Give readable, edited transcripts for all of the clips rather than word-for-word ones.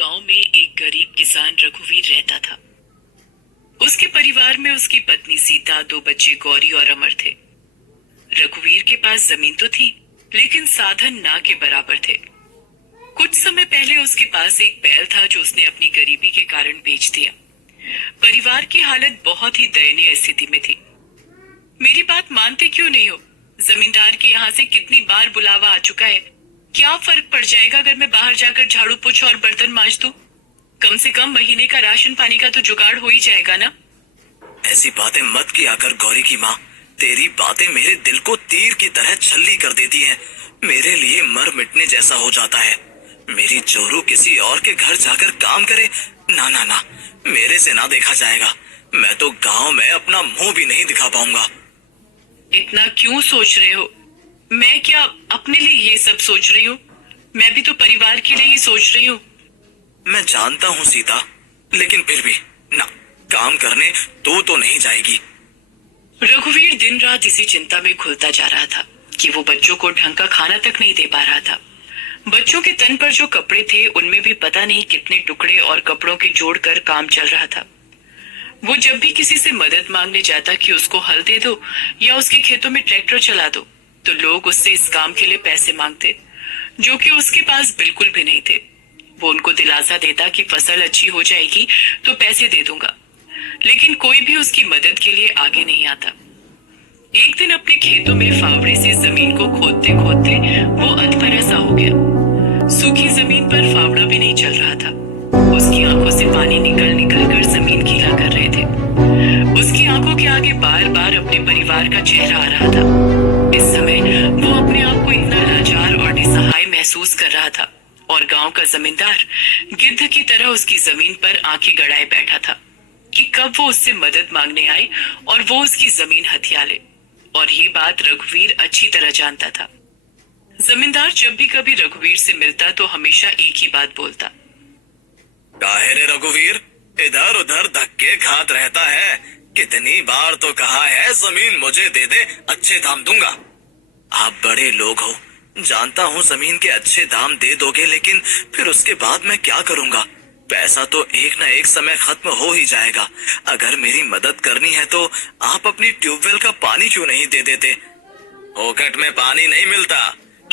गांव में एक गरीब किसान रघुवीर रहता था। उसके परिवार में उसकी पत्नी सीता, 2 बच्चे गौरी और अमर थे। रघुवीर के पास जमीन तो थी, लेकिन साधन ना के बराबर थे। कुछ समय पहले उसके पास एक बैल था जो उसने अपनी गरीबी के कारण बेच दिया। परिवार की हालत बहुत ही दयनीय स्थिति में थी। मेरी बात मानते क्यों नहीं हो? जमींदार के यहाँ से कितनी बार बुलावा आ चुका है। क्या फर्क पड़ जाएगा अगर मैं बाहर जाकर झाड़ू पोछा और बर्तन मांज दूं? कम से कम महीने का राशन पानी का तो जुगाड़ हो ही जाएगा ना। ऐसी बातें मत किया कर गौरी की माँ। तेरी बातें मेरे दिल को तीर की तरह छल्ली कर देती हैं। मेरे लिए मर मिटने जैसा हो जाता है। मेरी जोरू किसी और के घर जाकर काम करे, ना ना ना, मेरे से ना देखा जाएगा। मैं तो गांव में अपना मुंह भी नहीं दिखा पाऊंगा। इतना क्यों सोच रहे हो? मैं क्या अपने लिए ये सब सोच रही हूँ? मैं भी तो परिवार के लिए ही सोच रही हूँ। मैं जानता हूँ सीता, लेकिन फिर भी ना, काम करने तू तो नहीं जाएगी। रघुवीर दिन रात इसी चिंता में घुलता जा रहा था कि वो बच्चों को ढंग का खाना तक नहीं दे पा रहा था। बच्चों के तन पर जो कपड़े थे उनमें भी पता नहीं कितने टुकड़े और कपड़ों के जोड़कर काम चल रहा था। वो जब भी किसी से मदद मांगने जाता कि उसको हल दे दो या उसके खेतों में ट्रैक्टर चला दो, तो लोग उससे इस काम के लिए पैसे मांगते, जो कि उसके पास बिल्कुल भी नहीं थे। वो उनको दिलासा देता कि फसल अच्छी हो जाएगी तो पैसे दे दूंगा, लेकिन कोई भी उसकी मदद के लिए आगे नहीं आता। एक दिन अपने खेतों में फावड़े से जमीन को खोदते खोदते वो अधपरा सा हो गया। सूखी जमीन पर फावड़ा भी नहीं चल रहा था। उसकी आंखों से पानी निकल निकल कर जमीन गीला कर रहे थे। उसकी आंखों के आगे बार बार अपने परिवार का चेहरा आ रहा था। इस समय वो अपने आप को इतना लाचार और निसहाय महसूस कर रहा था, और गांव का जमींदार गिद्ध की तरह उसकी जमीन पर आंखें गड़ाए बैठा था कि कब वो उससे मदद मांगने आए और वो उसकी जमीन हथिया ले। और ये बात रघुवीर अच्छी तरह जानता था। जमींदार जब भी कभी रघुवीर से मिलता तो हमेशा एक ही बात बोलता। काहे रे रघुवीर, इधर उधर धक्के खात रहता है। कितनी बार तो कहा है जमीन मुझे दे दे, अच्छे दाम दूंगा। आप बड़े लोग हो, जानता हूँ जमीन के अच्छे दाम दे दोगे, लेकिन फिर उसके बाद मैं क्या करूँगा? पैसा तो एक न एक समय खत्म हो ही जाएगा। अगर मेरी मदद करनी है तो आप अपनी ट्यूबवेल का पानी क्यों नहीं दे देते? फोकट में पानी नहीं मिलता।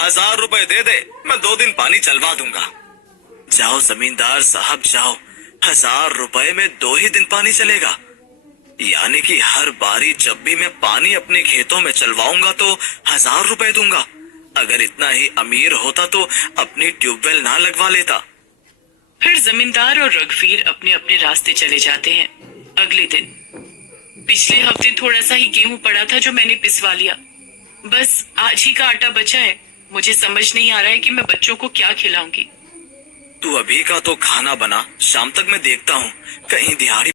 1000 रुपए दे दे, मैं 2 दिन पानी चलवा दूंगा। जाओ जमींदार साहब जाओ, 1000 रुपए में 2 ही दिन पानी चलेगा। यानी कि हर बारी जब भी मैं पानी अपने खेतों में चलवाऊंगा तो 1000 रुपए दूंगा। अगर इतना ही अमीर होता तो अपनी ट्यूबवेल ना लगवा लेता। फिर जमींदार और रघुवीर अपने अपने रास्ते चले जाते हैं। अगले दिन पिछले हफ्ते थोड़ा सा ही गेहूं पड़ा था जो मैंने पिसवा लिया। बस आज ही का आटा बचा है। मुझे समझ नहीं आ रहा है कि मैं बच्चों को क्या खिलाऊंगी। तू अभी का तो खाना बना, शाम तक मैं देखता हूँ कहीं दिहाड़ी